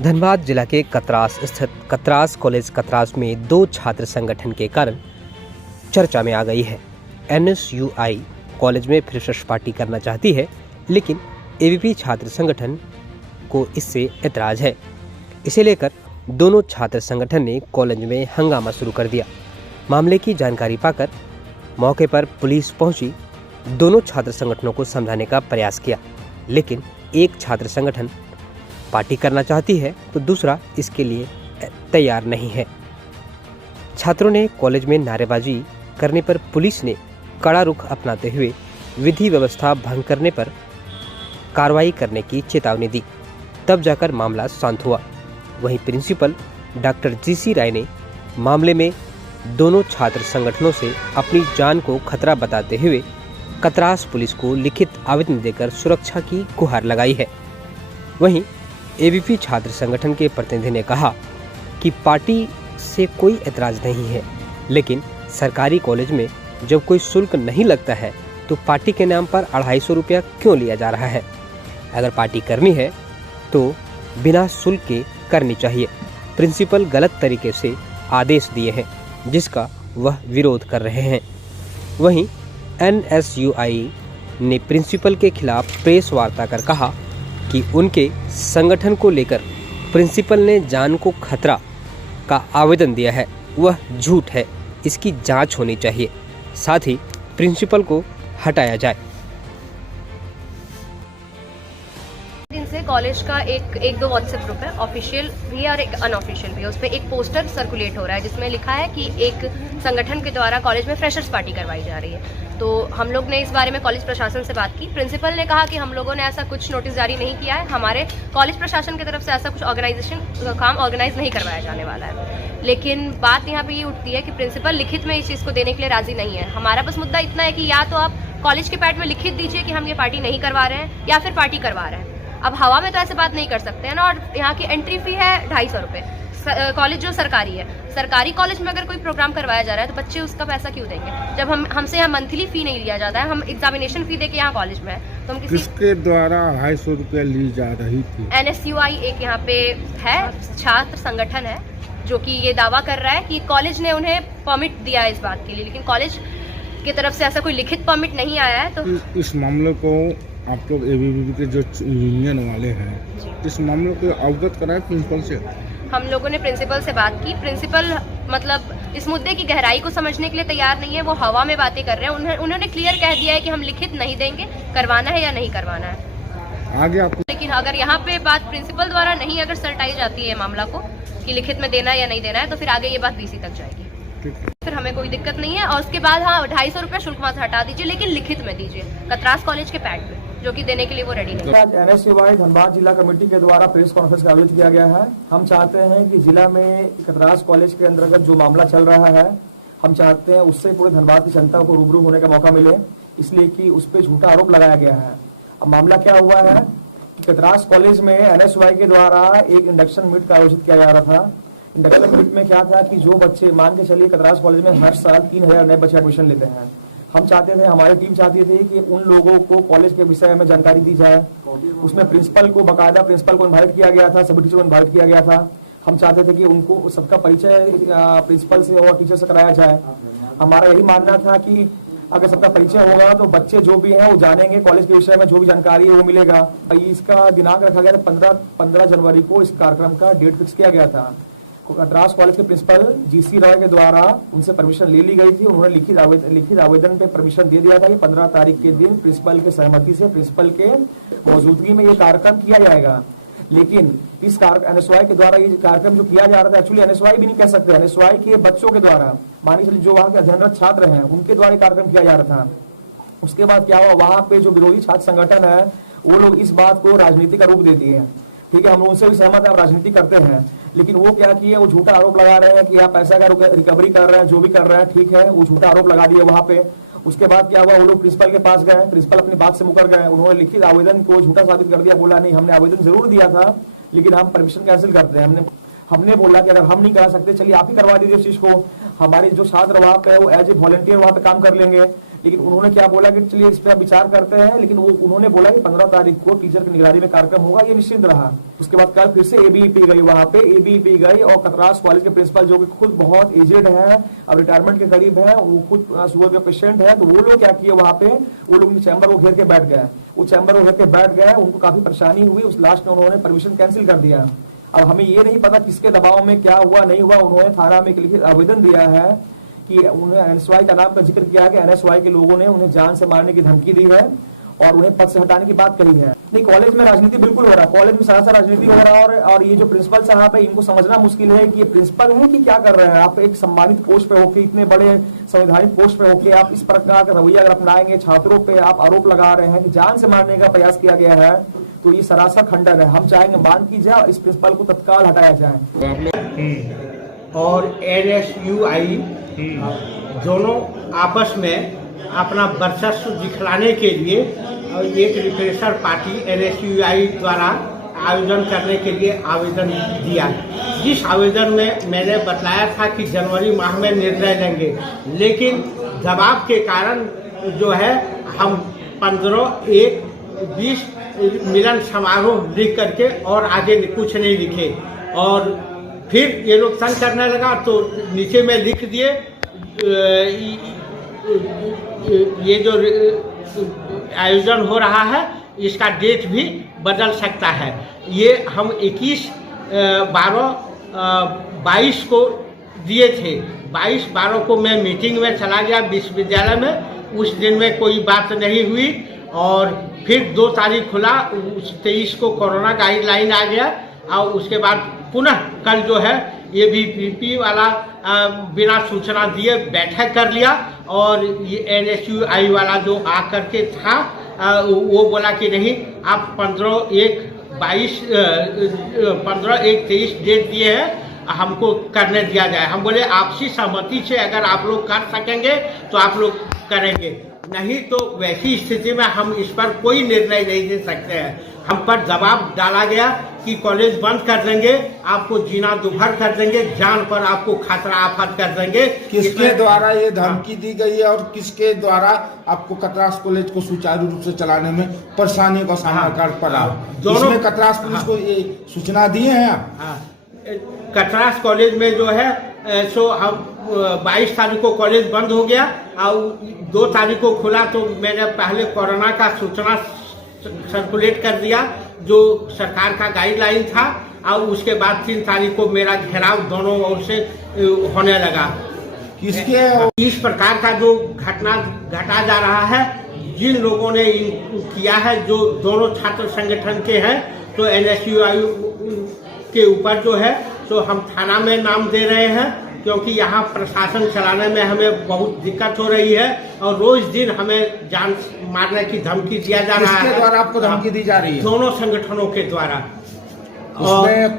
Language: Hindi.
धनबाद जिला के कतरास स्थित कतरास कॉलेज कतरास में दो छात्र संगठन के कारण चर्चा में आ गई है। NSUI कॉलेज में फ्रेशर्स पार्टी करना चाहती है, लेकिन ABP छात्र संगठन को इससे ऐतराज है। इसे लेकर दोनों छात्र संगठन ने कॉलेज में हंगामा शुरू कर दिया। मामले की जानकारी पाकर मौके पर पुलिस पहुंची, दोनों छात्र संगठनों को समझाने का प्रयास किया, लेकिन एक छात्र संगठन पार्टी करना चाहती है तो दूसरा इसके लिए तैयार नहीं है। छात्रों ने कॉलेज में नारेबाजी करने पर पुलिस ने कड़ा रुख अपनाते हुए विधि व्यवस्था भंग करने पर कार्रवाई करने की चेतावनी दी। तब जाकर मामला शांत हुआ। वहीं प्रिंसिपल डॉक्टर GC राय ने मामले में दोनों छात्र संगठनों से अपनी जान को खतरा बताते हुए कतरास पुलिस को लिखित आवेदन देकर सुरक्षा की गुहार लगाई है। वहीं ABP छात्र संगठन के प्रतिनिधि ने कहा कि पार्टी से कोई ऐतराज नहीं है, लेकिन सरकारी कॉलेज में जब कोई शुल्क नहीं लगता है तो पार्टी के नाम पर 250 रुपया क्यों लिया जा रहा है। अगर पार्टी करनी है तो बिना शुल्क के करनी चाहिए। प्रिंसिपल गलत तरीके से आदेश दिए हैं, जिसका वह विरोध कर रहे हैं। वहीं NSUI ने प्रिंसिपल के खिलाफ प्रेस वार्ता कर कहा कि उनके संगठन को लेकर प्रिंसिपल ने जान को खतरा का आवेदन दिया है, वह झूठ है। इसकी जांच होनी चाहिए, साथ ही प्रिंसिपल को हटाया जाए। दिन से कॉलेज का एक दो व्हाट्सएप ग्रुप है, ऑफिशियल भी है और एक अनऑफिशियल भी है। उस पर एक पोस्टर सर्कुलेट हो रहा है जिसमें लिखा है कि एक संगठन के द्वारा कॉलेज में फ्रेशर्स पार्टी करवाई जा रही है। तो हम लोग ने इस बारे में कॉलेज प्रशासन से बात की। प्रिंसिपल ने कहा कि हम लोगों ने ऐसा कुछ नोटिस जारी नहीं किया है, हमारे कॉलेज प्रशासन की तरफ से ऐसा कुछ काम ऑर्गेनाइज नहीं करवाया जाने वाला है। लेकिन बात यहाँ पे ये उठती है कि प्रिंसिपल लिखित में इस चीज़ को देने के लिए राजी नहीं है। हमारा बस मुद्दा इतना है कि या तो आप कॉलेज के पैड में लिखित दीजिए कि हम ये पार्टी नहीं करवा रहे हैं, या फिर पार्टी करवा रहे हैं। अब हवा में तो ऐसे बात नहीं कर सकते हैं ना। और यहाँ की एंट्री फी है 250 रुपये। कॉलेज जो सरकारी है, सरकारी कॉलेज में अगर कोई प्रोग्राम करवाया जा रहा है तो बच्चे उसका पैसा क्यों देंगे, जब हमसे यहाँ मंथली फी नहीं लिया जाता है। हम एग्जामिनेशन फी देके यहाँ कॉलेज में है तो हम किसके द्वारा 250 रुपया ली जा रही थी? NSUI एक यहाँ पे है छात्र संगठन है जो कि ये दावा कर रहा है कि कॉलेज ने उन्हें परमिट दिया है इस बात के लिए, लेकिन कॉलेज की तरफ से ऐसा कोई लिखित परमिट नहीं आया है। तो इस मामले को आप लोग ABP के जो यूनियन वाले हैं, इस मामले को अवगत कराए प्रिंसिपल से? हम लोगों ने प्रिंसिपल से बात की। प्रिंसिपल मतलब इस मुद्दे की गहराई को समझने के लिए तैयार नहीं है, वो हवा में बातें कर रहे हैं। उन्होंने क्लियर कह दिया है कि हम लिखित नहीं देंगे, करवाना है या नहीं करवाना है आगे आपको। लेकिन अगर यहाँ पे बात प्रिंसिपल द्वारा नहीं अगर सल्टाई जाती है मामला को कि लिखित में देना या नहीं देना है, तो फिर आगे ये बात VC तक जाएगी। फिर हमें कोई दिक्कत नहीं है। और उसके बाद हाँ 250 रुपया शुल्क वहाँ से हटा दीजिए, लेकिन लिखित में दीजिए कतरास कॉलेज के पैड में, जो कि देने के लिए वो रेडी नहीं है। आज NSUI धनबाद जिला कमेटी के द्वारा प्रेस कॉन्फ्रेंस का आयोजित किया गया है। हम चाहते हैं कि जिला में कतरास कॉलेज के अंतर्गत जो मामला चल रहा है, हम चाहते हैं उससे पूरे धनबाद की जनता को रूबरू होने का मौका मिले, इसलिए कि उस पर झूठा आरोप लगाया गया है। अब मामला क्या हुआ है कि कतरास कॉलेज में NSUI के द्वारा एक इंडक्शन मीट का आयोजित किया जा रहा था। इंडक्शन मीट में क्या था कि जो बच्चे, मान के चलिए कतरास कॉलेज में हर साल 3000 नए बच्चे एडमिशन लेते हैं। हम चाहते थे, हमारी टीम चाहती थी कि उन लोगों को कॉलेज के विषय में जानकारी दी जाए। उसमें प्रिंसिपल को बाकायदा प्रिंसिपल को इन्वाइट किया गया था, सभी टीचर को इन्वाइट किया गया था। हम चाहते थे कि उनको सबका परिचय प्रिंसिपल से और टीचर से कराया जाए। हमारा यही मानना था कि अगर सबका परिचय होगा तो बच्चे जो भी हैं वो जानेंगे, कॉलेज के विषय में जो भी जानकारी है वो मिलेगा। इसका दिनांक रखा गया था 15 जनवरी को इस कार्यक्रम का डेट फिक्स किया गया था। कतरास कॉलेज के प्रिंसिपल GC राय के द्वारा उनसे परमिशन ले ली गई थी। उन्होंने लिखित आवेदन पे परमिशन दे दिया था कि 15 तारीख के दिन प्रिंसिपल के सहमति से, प्रिंसिपल के मौजूदगी में ये कार्यक्रम किया जाएगा। लेकिन इस NSUI के द्वारा ये कार्यक्रम जो किया जा रहा था, एक्चुअली NSUI भी नहीं कह सकते, NSUI के बच्चों के द्वारा, मानिए चलिए जो वहाँ के अध्ययनरत छात्र हैं उनके द्वारा कार्यक्रम किया जा रहा था। उसके बाद क्या हुआ, वहाँ पे जो विरोधी छात्र संगठन है वो लोग इस बात को राजनीति का रूप दे दिए हैं। ठीक है, हम उनसे भी सहमत है, राजनीति करते हैं, लेकिन वो क्या किए, वो झूठा आरोप लगा रहे हैं कि आप पैसा का रिकवरी कर रहे हैं, जो भी कर रहे हैं, ठीक है, वो झूठा आरोप लगा दिए वहाँ पे। उसके बाद क्या हुआ, वो लोग प्रिंसिपल के पास गए, प्रिंसिपल अपनी बात से मुकर गए। उन्होंने लिखित आवेदन को झूठा साबित कर दिया, बोला नहीं हमने आवेदन जरूर दिया था लेकिन हम परमिशन कैंसिल करते हैं। हमने बोला कि अगर हम नहीं करा सकते चलिए आप ही करवा दीजिए इस चीज को। हमारे जो छात्र वहाँ पे वो एज ए वॉलंटियर वहाँ पे काम कर लेंगे, लेकिन उन्होंने क्या बोला कि चलिए इस पर विचार करते हैं, लेकिन वो उन्होंने बोला कि 15 तारीख को टीचर की निगरानी में कार्यक्रम होगा, ये निश्चिंत रहा। उसके बाद कल फिर से एबीवीपी गई, वहां पे एबीवीपी गई और कतरास कॉलेज के प्रिंसिपल जो कि खुद बहुत एजेड है, अब रिटायरमेंट के करीब है, वो खुद शुगर के पेशेंट है, तो वो लोग क्या किए वहां पे, वो लोग चैम्बर को घेर के बैठ गए, वो चैम्बर को घेर के बैठ गए, उनको काफी परेशानी हुई, उस लास्ट में उन्होंने परमिशन कैंसिल कर दिया। अब हमें ये नहीं पता किसके दबाव में क्या हुआ नहीं हुआ, उन्होंने थाना में एक लिखित आवेदन दिया है कि उन्हें एनएसवाई का नाम का जिक्र किया कि एनएसवाई के लोगों ने उन्हें जान से मारने की धमकी दी है और उन्हें पद से हटाने की बात कही है। नहीं, कॉलेज में राजनीति बिल्कुल हो रहा है, कॉलेज में सरासर राजनीति हो रहा है और ये जो प्रिंसिपल साहब है इनको समझना मुश्किल है कि ये प्रिंसिपल है कि क्या कर रहे हैं। आप एक सम्मानित पोस्ट पे होके, इतने बड़े संवैधानिक पोस्ट पे होके आप इस प्रकार का रवैया अगर अपनाएंगे, छात्रों पे आप आरोप लगा रहे हैं कि जान से मारने का प्रयास किया गया है, तो ये सरासर खंडन है। हम चाहेंगे बांध की जाए, इस प्रिंसिपल को तत्काल हटाया जाए। और NSUI दोनों आपस में अपना वर्चस्व दिखलाने के लिए एक रिफ्रेशर पार्टी NSUI द्वारा आयोजन करने के लिए आवेदन दिया, जिस आवेदन में मैंने बताया था कि जनवरी माह में निर्णय लेंगे, लेकिन दबाव के कारण जो है हम 15/1/20 मिलन समारोह लिख करके और आगे कुछ नहीं लिखे। और फिर ये लोग तंग करने लगा तो नीचे में लिख दिए ये जो आयोजन हो रहा है इसका डेट भी बदल सकता है। ये हम 21/12/22 को दिए थे। 22/12 को मैं मीटिंग में चला गया विश्वविद्यालय में, उस दिन में कोई बात नहीं हुई और फिर 2 तारीख खुला, 23 को कोरोना गाइडलाइन आ गया और उसके बाद पुनः कल जो है एबीवीपी वाला बिना सूचना दिए बैठक कर लिया और ये NSUI वाला जो आकर के था वो बोला कि नहीं, आप 15/1/23 डेट दिए हैं, हमको करने दिया जाए। हम बोले आपसी सहमति से अगर आप लोग कर सकेंगे तो आप लोग करेंगे, नहीं तो वैसी स्थिति में हम इस पर कोई निर्णय नहीं दे सकते हैं। हम पर दबाव डाला गया कि कॉलेज बंद कर देंगे, आपको जीना दुभर कर देंगे, जान पर आपको खतरा आफत कर देंगे। किसके द्वारा ये धमकी दी गई है और किसके द्वारा आपको कतरास कॉलेज को सुचारू रूप से चलाने में परेशानी का सामना कर पड़ा? दोनों कतरास पुलिस को ये सूचना दिए हैं आप? कतरास कॉलेज में जो है सो हम 22 तारीख को कॉलेज बंद हो गया और 2 तारीख को खुला, तो मैंने पहले कोरोना का सूचना सर्कुलेट कर दिया जो सरकार का गाइडलाइन था और उसके बाद 3 तारीख को मेरा घेराव दोनों ओर से होने लगा। किसके इस प्रकार का जो घटना घटा जा रहा है, जिन लोगों ने किया है, जो दोनों छात्र संगठन के हैं, तो NSUI के ऊपर जो है तो हम थाना में नाम दे रहे हैं, क्योंकि यहाँ प्रशासन चलाने में हमें बहुत दिक्कत हो रही है और रोज दिन हमें जान मारने की धमकी दिया जा रहा है। किसके द्वारा आपको धमकी दी जा रही है? दोनों संगठनों के द्वारा। उसमें